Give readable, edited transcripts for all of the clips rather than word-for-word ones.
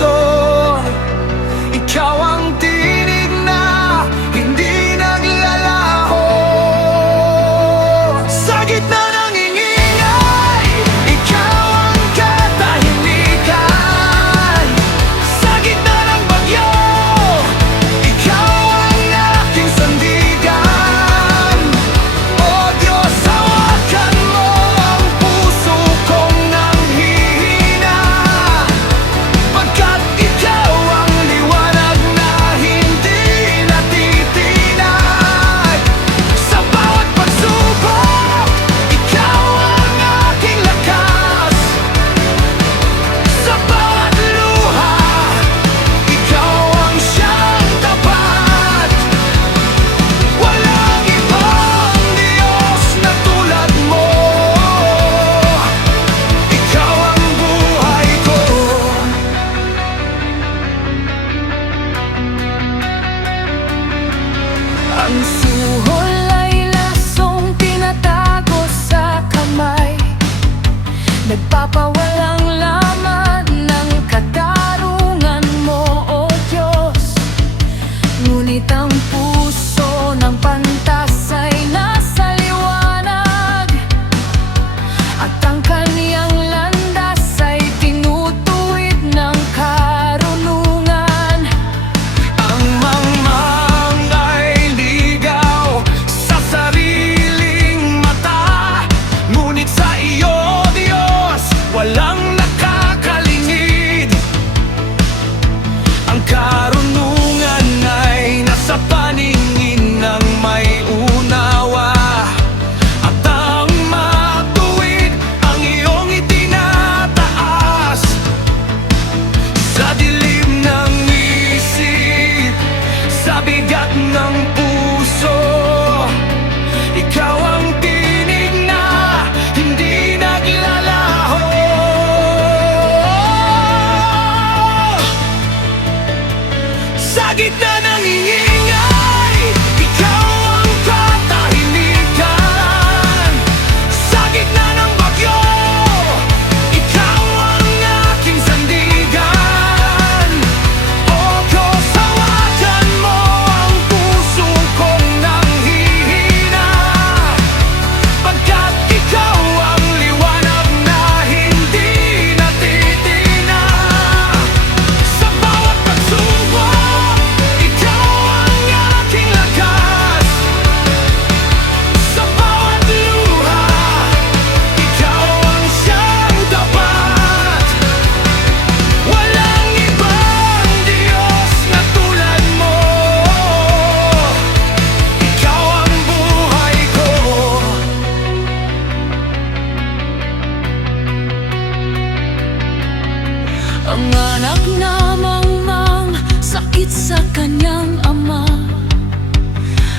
puso. Ikaw ang tinig na hindi naglalaho. Sa gitna ng ingay, ikaw ang katahimikan. Sa gitna ng bagyo, ikaw ang aking sandigan. O Diyos, hawakan mo ang puso kong nanghihina, pagkat ikaw ang liwanag na hindi natitinag. Sa bawat pagsubok, ikaw ang aking lakas. Sa bawat luha, ikaw ang siyang tapat. Walang ibang Diyos na tulad mo. Ikaw ang buhay ko. Ang suhol ay lasong tinatago sa kamay, nagpapawalang laman ng katarungan mo, O Diyos. Ngunit ang puso ng pantas ay nasa liwanag, at ang kaniyang landas ay tinutuwid ng karunungan. Ang mangmang ay ligaw sa sariling mata, ngunit sa iyo, Diyos, walang nakakalingid. Ang karunungan ay nasa paningin ng may unawa, at ang matuwid ang iyong itinataas. Sa dilim ng isip, sa bigat ng puso, ikaw ang tinig na hindi naglalaho. Sa gitna ng ingay, ikaw ang katahimikan. Sa gitna ng bagyo, ikaw ang aking sandigan. O Diyos, hawakan mo ang puso kong nanghihina, pagkat ikaw ang liwanag na hindi natitinag. Sa bawat pagsubok, ikaw ang aking lakas. Sa bawat luha, ikaw ang siyang tapat. Walang ibang Diyos na tulad mo. Ikaw ang buhay ko. Ang anak na mangmang, sakit sa kanyang ama,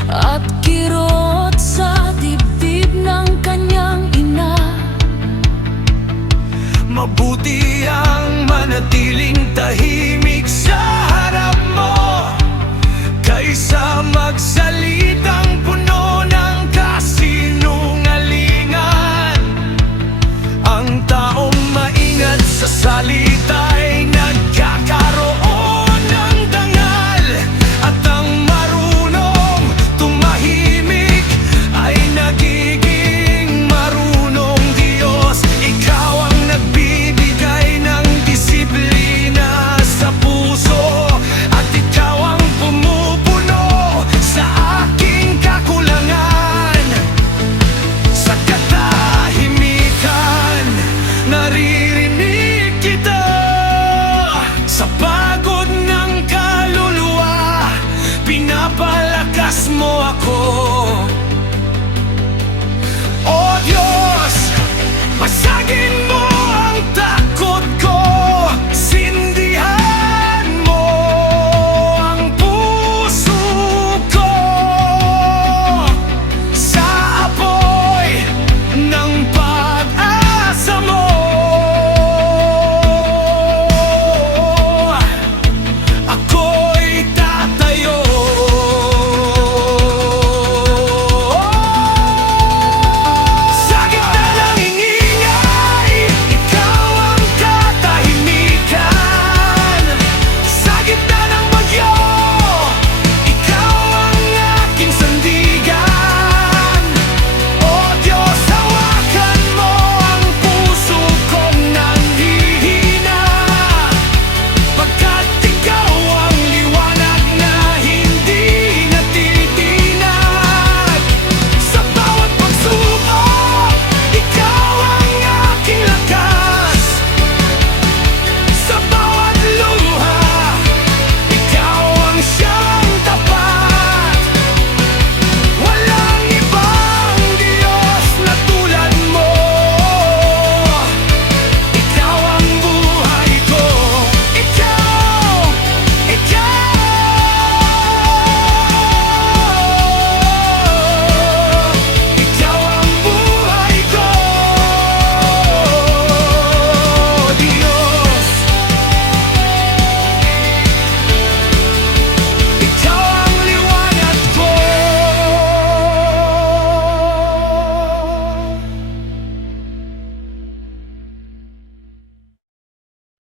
at kirot sa dibdib ng kanyang ina. Mabuti ang manatiling tahimik sa harap mo, kaysa magsalitang puno ng kasinungalingan. Ang taong maingat sa salita'y nagkakaroon ng dangal, at ang marunong tumahimik ay nagiging marunong. Diyos, ikaw ang nagbibigay ng disiplina sa puso, at ikaw ang pumupuno sa aking kakulangan. Sa katahimikan, naririnig kita. Sa pagod ng kaluluwa, pinapalakas mo ako. O Diyos, pasagin